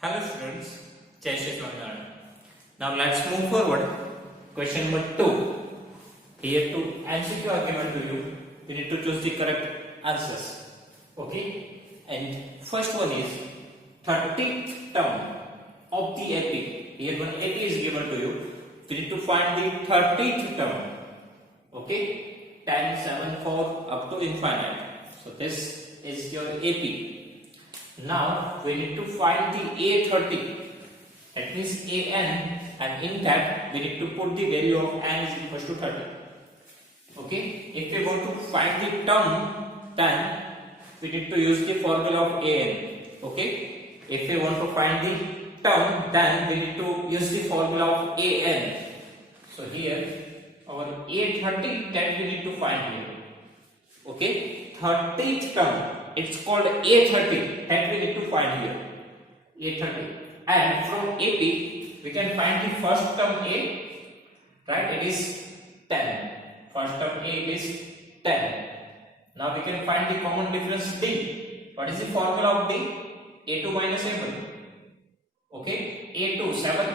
Hello students, Jai Shri Swaminarayan. Now let's move forward. Question number 2. Here to MCQ are given to you. You need to choose the correct answers. Okay? And first one is 30th term of the AP. Here one AP is given to you. You need to find the 30th term. Okay? 10, 7, 4 up to infinite. So this is your AP. Now we need to find the A30, that means AN, and in that we need to put the value of n is equal to 30. Okay, if we want to find the term, then we need to use the formula of AN. Okay, if we want to find the term, then we need to use the formula of AN. So here our A30 that we need to find here. Okay, 30th term. It's called A30 that we need to find here. A30. And from AP, we can find the first term A, right? It is 10. First term A is 10. Now we can find the common difference D. What is the formula of D? A2 minus A1. Okay? A2 7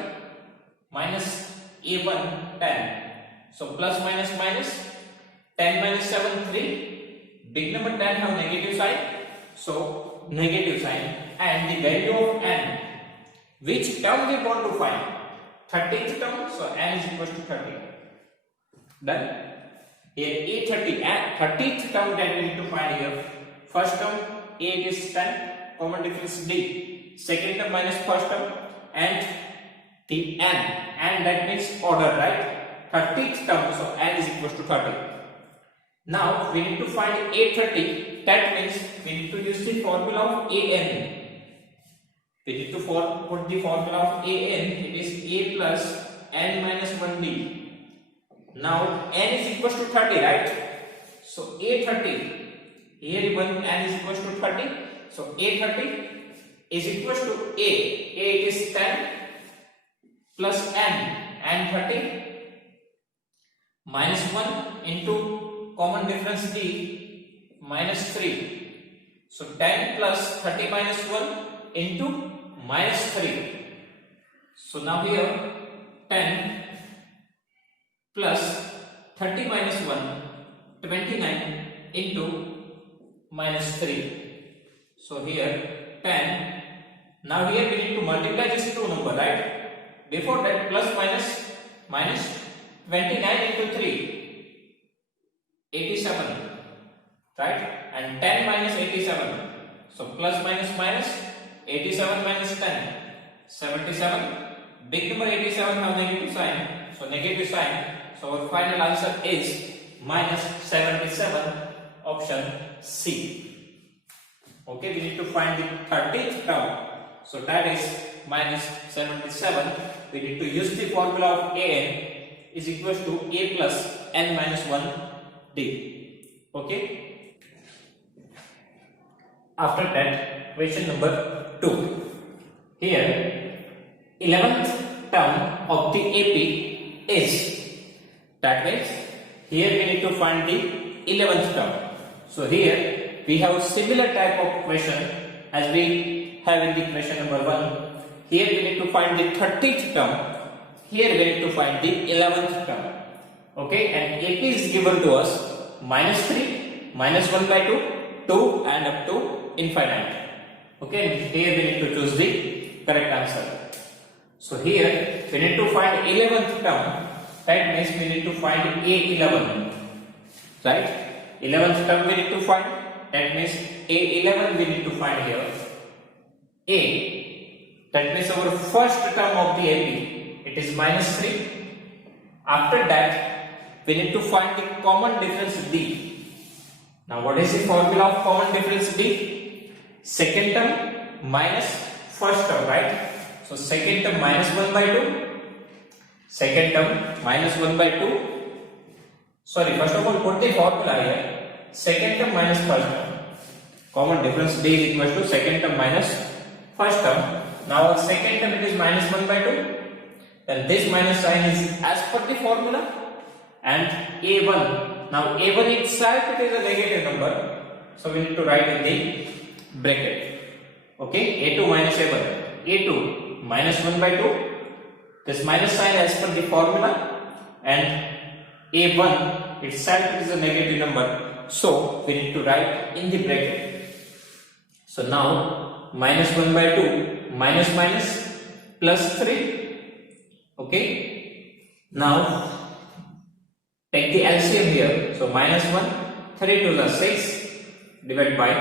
minus A1 10. So plus minus minus 10 minus 7 3. Big number 10 have negative sign, so negative sign, and the value of n, which term we want to find? 30th term, so n is equal to 30. Done. Here A30 and 30th term that we need to find here. First term A is 10, common difference D. Second term minus first term, and the n that means order, right? 30th term, so n is equal to 30. Now we need to find A30, that means we need to use the formula of AN. We need to put the formula of AN, it is A plus n minus 1D. Now n is equal to 30, right? So A30, here even n is equal to 30, so A30 is equal to A it is 10 plus n 30 minus 1 into common difference D minus 3. So 10 plus 30 minus 1 into minus 3. So now here 10 plus 30 minus 1 29 into minus 3. So here 10. Now here we need to multiply these two numbers, right? Before that plus minus minus 29 into 3. 87, right? And 10 minus 87. So plus minus minus 87 minus 10, 77. Big number 87 have negative sign, so negative sign. So our final answer is minus 77, option C. Okay, we need to find the 30th term. So that is minus 77. We need to use the formula of AN is equal to A plus n minus 1 D. Okay. After that, question number 2. Here, 11th term of the AP is. That means here we need to find the 11th term. So here we have similar type of question as we have in the question number 1. Here we need to find the 30th term. Here we need to find the 11th term. Okay, and AP is given to us minus 3, minus 1 by 2, 2 and up to infinite. Okay, here we need to choose the correct answer. So here we need to find 11th term. That means we need to find A11. Right? 11th term we need to find. That means A11 we need to find here. A. That means our first term of the AP. It is minus 3. After that, we need to find the common difference D. Now what is the formula of common difference D? Second term minus first term, right? So second term minus 1 by 2. Second term minus 1 by 2. Sorry, first of all put the formula here. Second term minus first term. Common difference D is equal to second term minus first term. Now second term it is minus 1 by 2. Then this minus sign is as per the formula. And A1. Now A1 itself it is a negative number. So we need to write in the bracket. Okay, A2 minus A1. a2 minus 1 by 2. This minus sign as per the formula, and a1 itself is a negative number, so we need to write in the bracket. So now minus 1 by 2 minus minus plus 3. Okay, now take the LCM here. So minus 1, 3 to the 6, divide by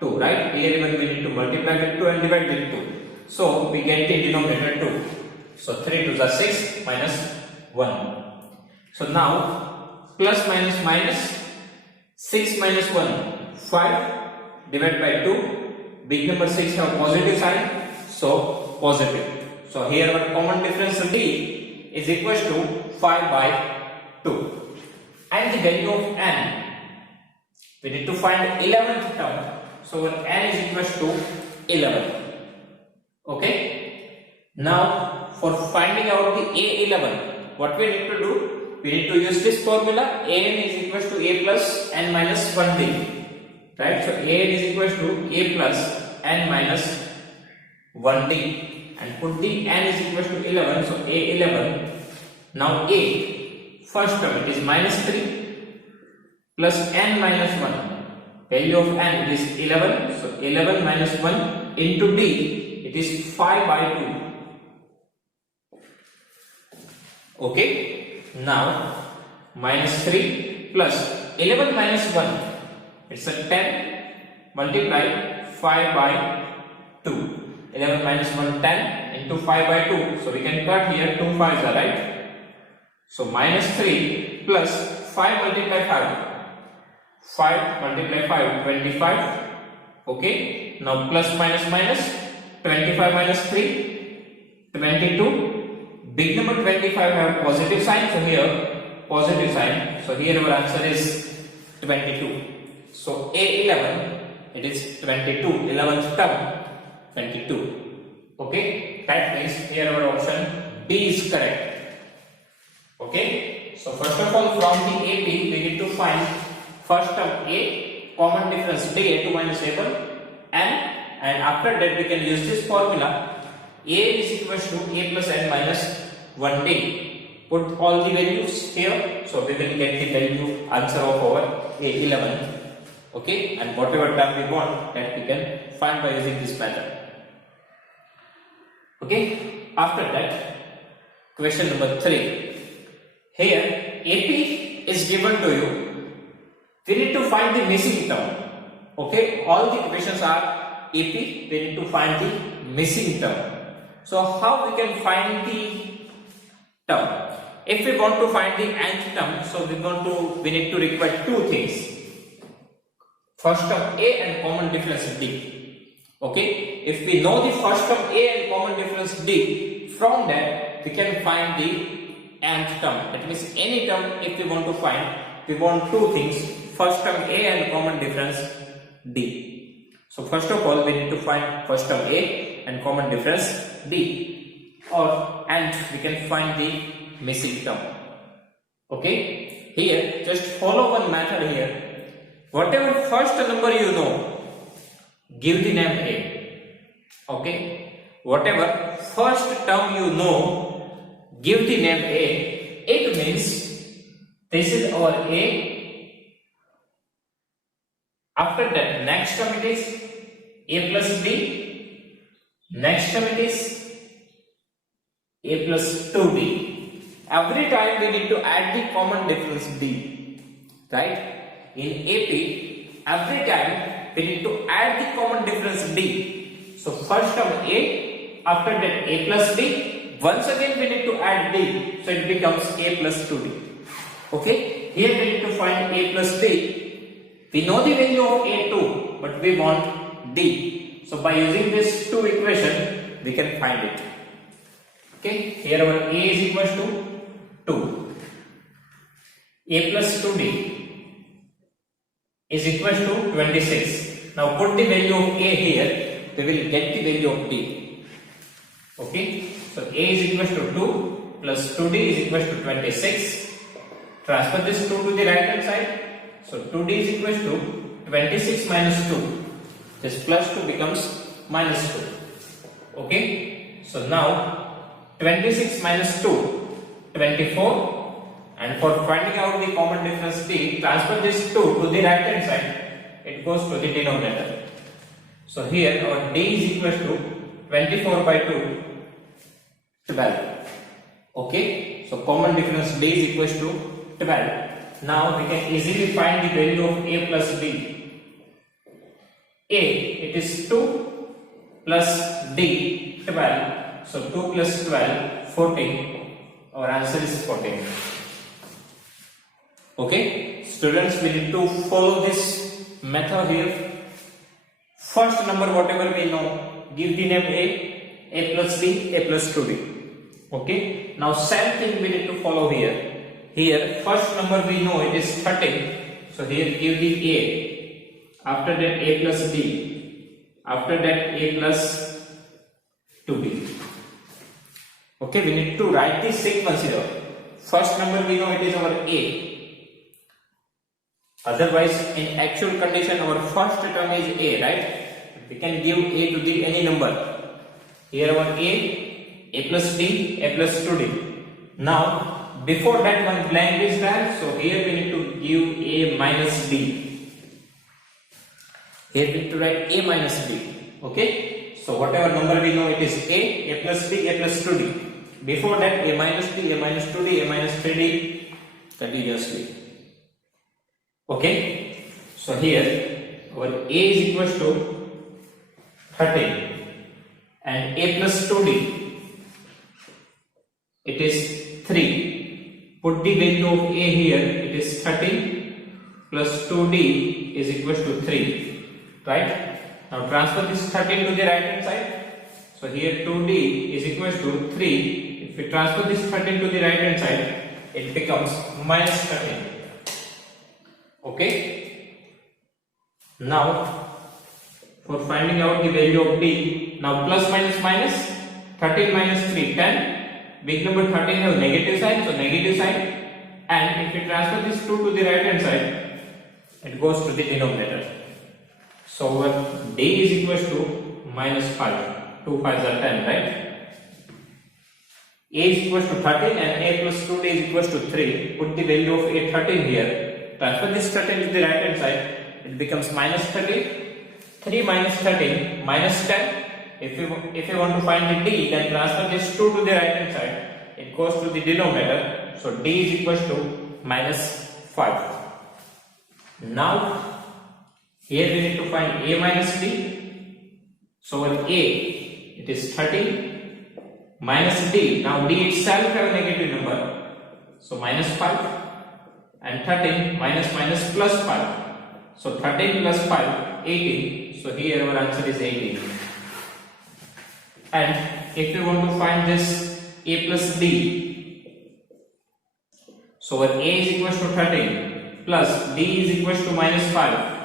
2, right? Here even we need to multiply with 2 and divide with 2. So we get the denominator 2. So 3 to the 6 minus 1. So now plus minus minus 6 minus 1, 5, divide by 2. Big number 6 have positive sign, so positive. So here our common difference D is equal to 5 by 2. And the value of n, we need to find 11th term. So when n is equal to 11. Okay. Now for finding out the A11, what we need to do? We need to use this formula. An is equal to a plus n minus 1d. Right? So An is equal to a plus n minus 1d. And put the n is equal to 11. So A11. Now A, first term it is minus 3 plus n minus 1. Value of n is 11. So 11 minus 1 into d, it is 5 by 2. Okay. Now minus 3 plus 11 minus 1. It's a 10 multiply 5 by 2. 11 minus 1, 10 into 5 by 2. So we can cut here 2 5s are right. So minus 3 plus 5 multiply 5. 5 multiply 5, 25. Okay. Now plus minus minus 25 minus 3, 22. Big number 25 have positive sign. So here positive sign. So here our answer is 22. So A11, it is 22. 11th term 22. Okay, that means here our option B is correct. Okay, so first of all from the AP we need to find first term A, common difference D, A2 minus A1, and after that we can use this formula. A is equal to a plus n minus 1d. Put all the values here, so we will get the value answer of our A11. Okay, and whatever term we want, that we can find by using this method. Okay, after that, question number 3. Here, AP is given to you. We need to find the missing term. Okay, all the questions are AP. We need to find the missing term. So how we can find the term? If we want to find the nth term, so we need to require two things. First term A and common difference D. Okay, if we know the first term A and common difference D, from that we can find the nth term. That means any term if we want to find, we want two things. First term A and common difference D. So first of all we need to find first term A and common difference D, and we can find the missing term. Okay, here just follow one method here. Whatever first number you know, give the name A. Okay, whatever first term you know, give the name A. It means this is our A. After that, next term it is A plus B. Next term it is A plus 2D. Every time we need to add the common difference D. Right? In AP, every time we need to add the common difference D. So first term A, after that A plus D. Once again we need to add D. So it becomes A plus 2D. Okay? Here we need to find A plus D. We know the value of A2, but we want D. So by using this two equation, we can find it. Okay? Here our A is equal to 2. A plus 2D is equal to 26. Now put the value of A here, we will get the value of D. Okay, so A is equal to 2 plus 2D is equal to 26. Transfer this 2 to the right hand side. So 2D is equal to 26 minus 2. This plus 2 becomes minus 2. Okay, so now 26 minus 2, 24, and for finding out the common difference d, transfer this 2 to the right hand side, it goes to the denominator. So here our d is equal to 24 by 2, 12. Okay, so common difference d is equal to 12. Now we can easily find the value of a plus b. A, it is 2 plus d, 12. So 2 plus 12, 14. Our answer is 14. Okay, students, we need to follow this method here. First number, whatever we know, give the name a plus b, a plus 2d. Okay, now same thing we need to follow here. Here, first number we know it is 13. So here give the a. After that a plus b. After that a plus 2b. Okay, we need to write this sequence here. First number we know it is our a. Otherwise, in actual condition, our first term is a, right? We can give a to the any number. Here our a plus b, a plus 2d. Now, before that one blank is there, so here we need to give a minus b. Here we need to write a minus b. Okay? So whatever number we know it is a plus b, a plus 2d. Before that a minus b, a minus 2d, a minus 3d continuously. Okay? So here our a is equal to 13 and a plus 2d, it is 3. Put the value of a here, it is 13 plus 2d is equal to 3, right? Now transfer this 13 to the right hand side. So here 2d is equal to 3. If we transfer this 13 to the right hand side, it becomes minus 13. Okay? Now for finding out the value of d, now plus minus minus, 13 minus 3, 10. Big number 13 have negative sign, so negative sign, and if we transfer this 2 to the right hand side, it goes to the denominator. So our d is equal to minus 5. 2 5s are 10, right? A is equal to 13 and a plus 2d is equal to 3. Put the value of a 13 here. Transfer this 13 to the right hand side, it becomes minus 13. 3 minus 13 minus 10. If you want to find the d, then transfer this 2 to the right hand side. It goes to the denominator. So d is equal to minus 5. Now here we need to find a minus b. So our a, it is 13 minus d. Now d itself have a negative number. So minus 5 and 13 minus minus plus 5. So 13 plus 5, 18. So here our answer is 18. And if we want to find this a plus b, so our a is equal to 13 plus d is equal to minus 5.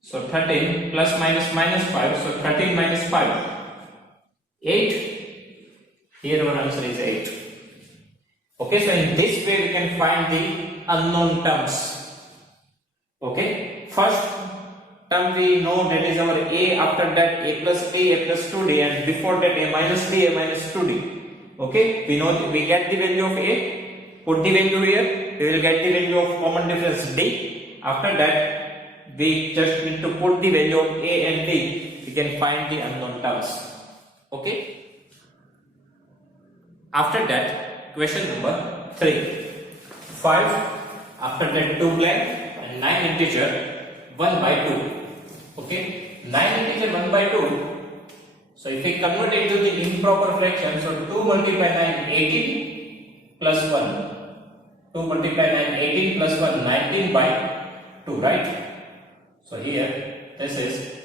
So 13 plus minus minus 5, so 13 minus 5, 8. Here our answer is 8. Okay, so in this way we can find the unknown terms. Okay, first term we know that is our a, after that a plus b, a plus 2d, and before that a minus b, a minus 2d. Okay, we know we get the value of a, put the value here, we will get the value of common difference d. After that we just need to put the value of a and b, we can find the unknown terms. Okay, after that question number 3, 5, after that 2 blank and 9 integer 1 by 2. Okay, 9 integer 1 by 2. So if we convert it to the improper fraction, so 2 multiply 9, 18 plus 1. 2 multiply 9, 18 plus 1, 19 by 2, right? So here this is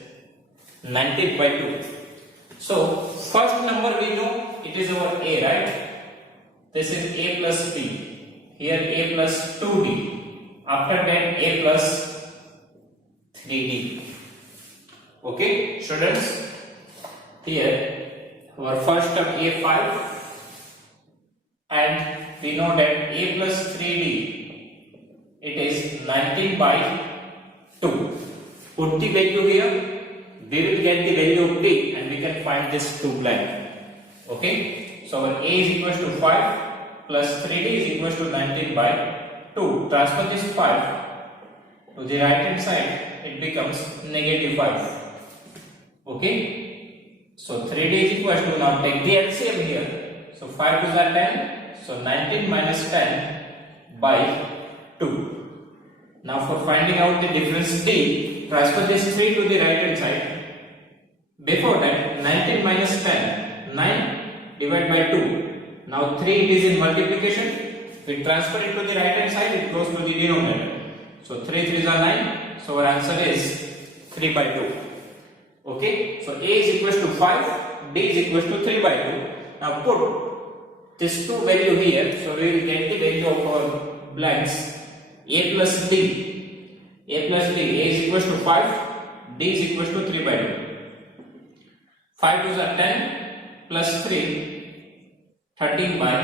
19 by 2. So first number we know it is our a, right? This is a plus b. Here a plus 2d. After that a plus 3d. Okay, students, here our first term a5, and we know that a plus 3d, it is 19 by 2. Put the value here, we will get the value of d and we can find this 2 blank. Okay, so our a is equals to 5 plus 3d is equals to 19 by 2. Transfer this 5 to the right hand side, it becomes negative 5. Okay, so 3d is equals to, now take the LCM here. So 5 to the 10, so 19 minus 10 by 2. Now for finding out the difference d, transfer this 3 to the right hand side. Before that, 19 minus 10, 9 divided by 2. Now 3 it is in multiplication. We transfer it to the right hand side, it goes to the denominator. So 3 3s are 9. So our answer is 3 by 2. Okay, so a is equals to 5, d is equals to 3 by 2. Now put this 2 value here. So we will get the value of our blanks. A plus d. A plus d. A is equals to 5. D is equals to 3 by 2. 5 2s are 10 plus 3, 13 by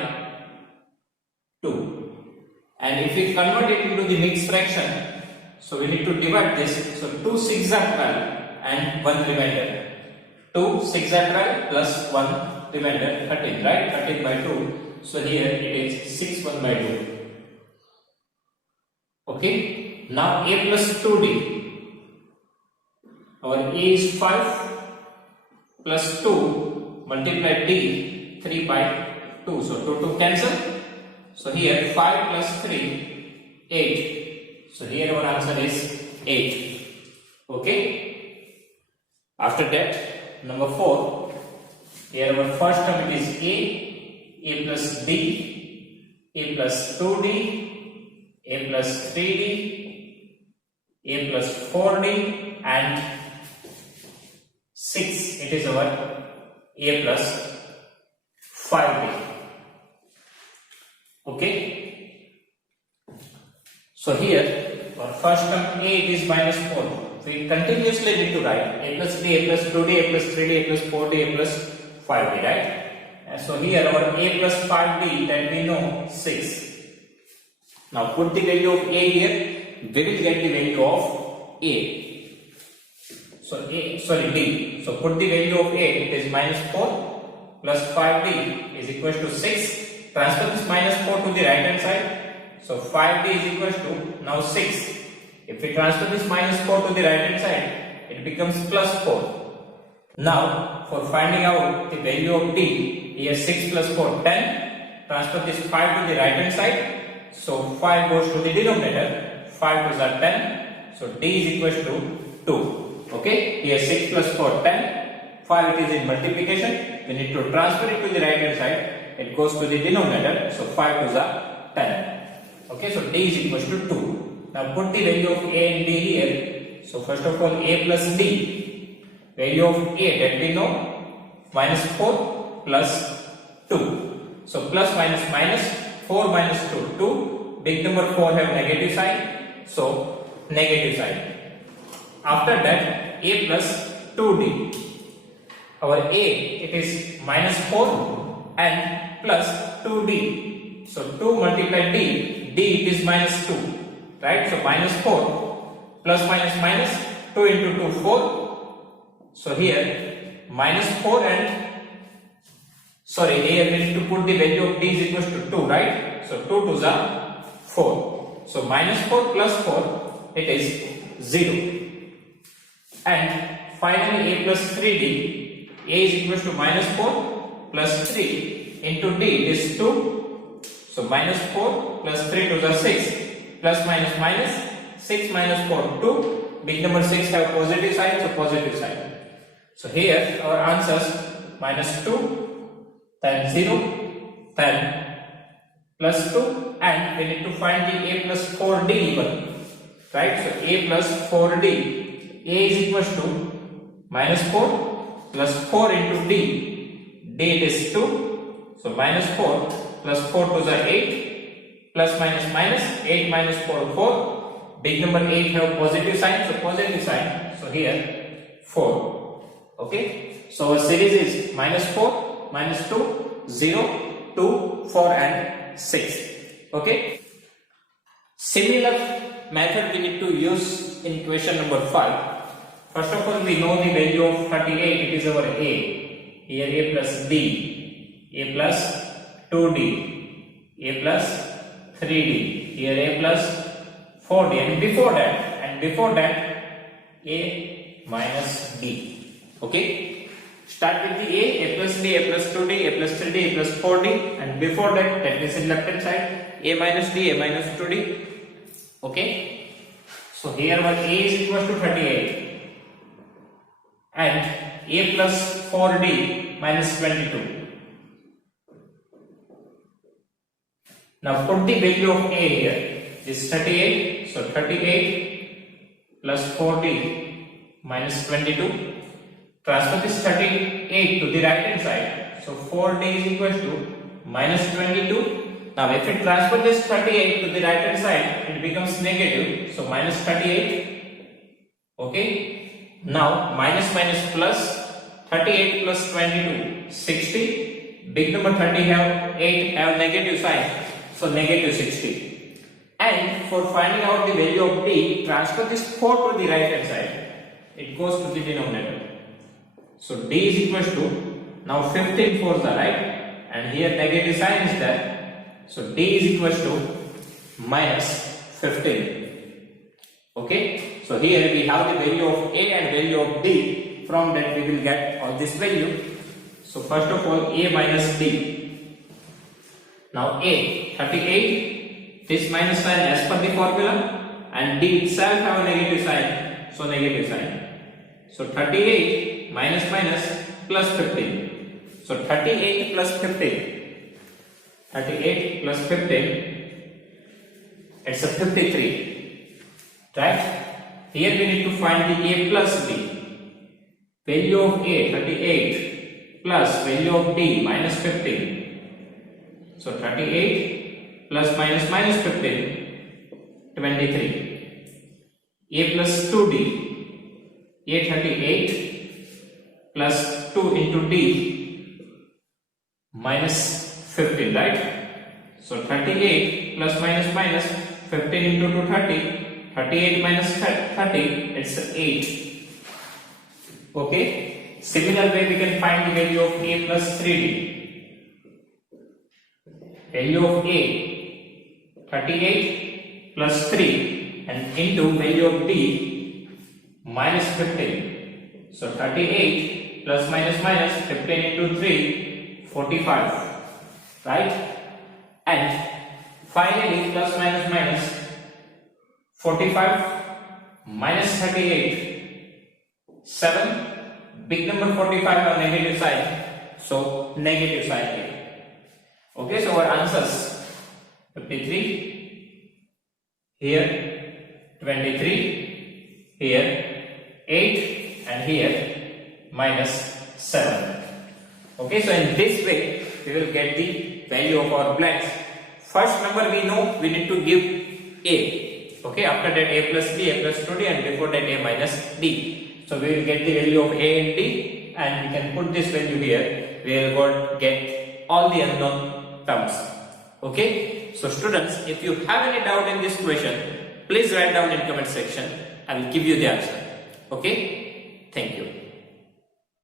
2. And if we convert it into the mixed fraction, so we need to divide this. So 2 6 are 12 and 1 remainder. 2 6 are 12 plus 1 remainder 13, right? 13 by 2. So here it is 6 1 by 2. Okay, now a plus 2d. Our a is 5 plus 2 multiply d 3 by 2. So 2 to cancel. So here 5 plus 3 8. So here our answer is 8. Okay. After that, number 4. Here our first term is a plus d, a plus 2d. A plus 3d, a plus 4d, and 6. It is our a plus 5d. Okay. So here, our first term a is minus 4. We continuously need to write a plus d, a plus 2d, a plus 3d, a plus 4d, a plus 5d, right? And so here our a plus 5d, that we know 6. Now put the value of a here, we will get the value of a. So d. So put the value of a, it is minus 4 plus 5d is equals to 6. Transfer this minus 4 to the right hand side. So 5d is equals to now 6. If we transfer this minus 4 to the right hand side, it becomes plus 4. Now for finding out the value of d, here 6 plus 4, 10. Transfer this 5 to the right hand side. So 5 goes to the denominator, 5 2s are 10, so d is equals to 2. Okay, here 6 plus 4, 10, 5 it is in multiplication, we need to transfer it to the right hand side, it goes to the denominator, so 5 2s are 10. Okay, so d is equals to 2. Now put the value of a and d here. So first of all, a plus d, value of a that we know, minus 4 plus 2. So plus minus minus, 4 minus 2, 2, big number 4 have negative sign, so negative sign. After that, a plus 2d. Our a, it is minus 4 and plus 2d. So 2 multiply d, d it is minus 2, right? So minus 4 plus minus minus, 2 into 2, 4. So here minus 4 and here we need to put the value of d is equals to 2, right? So 2 2s are 4. So minus 4 plus 4, it is 0. And finally a plus 3d, a is equals to minus 4 plus 3 into d, it is 2. So minus 4 plus 3 2s are 6, plus minus minus, 6 minus 4, 2. Big number 6 have positive sign, so positive sign. So here our answers minus 2, then 0, then plus 2, and we need to find the a plus 4d even, right? So a plus 4d, a is equals to minus 4 plus 4 into d, d it is 2, so minus 4 plus 4 2s are 8, plus minus minus, 8 minus 4, 4, big number 8 have positive sign, so positive sign, so here 4. Okay, so our series is minus 4, minus 2, 0, 2, 4 and 6. Okay, similar method we need to use in question number 5. First of all, we know the value of 38. It is our a. Here a plus d, a plus 2d, a plus 3d. Here a plus 4d, and before that a minus d. Okay. Start with the a plus d, a plus 2d, a plus 3d, a plus 4d, and before that means in left hand side, a minus d, a minus 2d. Okay. So here our a is equal to 38 and a plus 4d minus 22. Now put the value of a here. This is 38. So 38 plus 4d minus 22. Transfer this 38 to the right hand side. So 4d is equal to minus 22. Now if we transfer this 38 to the right hand side, it becomes negative. So minus 38. Okay. Now minus minus plus 38 plus 22, 60. Big number 30 have 8 have negative sign. So negative 60. And for finding out the value of d, transfer this 4 to the right hand side. It goes to the denominator. So d is equal to, now 15 fours are right, and here negative sign is there. So d is equal to minus 15. Okay. So here we have the value of a and value of d. From that we will get all this value. So first of all, a minus d. Now a 38. This minus sign as per the formula, and d itself have a negative sign. So negative sign. So 38 minus minus plus 15. So 38 plus 15. 38 plus 15. It's a 53. Right? Here we need to find the a plus b. Value of a 38 plus value of d minus 15. So 38 plus minus minus 15, 23. A plus 2d. A 38 plus 2 into d minus 15, right? So 38 plus minus minus 15 into 2, 30. 38 minus 30, it's 8. Okay. Similar way we can find the value of a plus 3d. Value of a 38 plus 3 and into value of d minus 15. So 38 plus minus minus 15 into 3, 45. Right? And finally plus minus minus 45 minus 38, 7. Big number 45 are negative sign, so negative sign here. Okay, so our answers 53, here 23, here 8, and here minus 7. Okay, so in this way we will get the value of our blanks. First number we know we need to give a. Okay, after that a plus b, a plus 2d, and before that a minus d. So we will get the value of a and d, and we can put this value here. We will get all the unknown terms. Okay, so students, if you have any doubt in this question, please write down in comment section. I will give you the answer. Okay, thank you.